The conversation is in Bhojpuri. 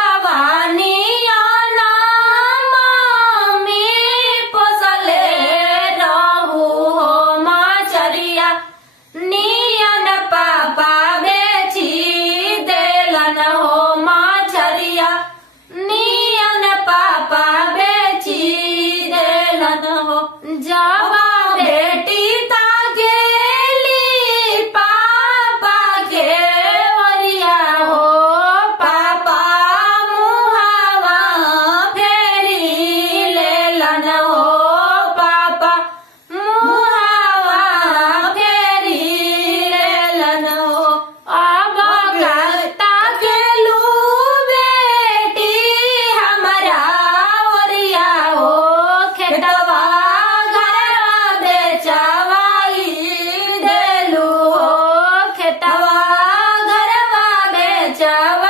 सुगावानिया मम्मी पोसले रहू हो मछरिया नियन पापा बेची देलन हो मछरिया नियन पापा बेची देलन हो जब बेटी ता गेली पापा के ओरिया हो पापा मुहावा फेरी लेलन हो पापा मुहावा फेरी लेलन हो अब कहता गेलू बेटी हमरा ओरिया हो खेतवा घरवा बेचवाई देलू हो खेतवा घरवा बेचवा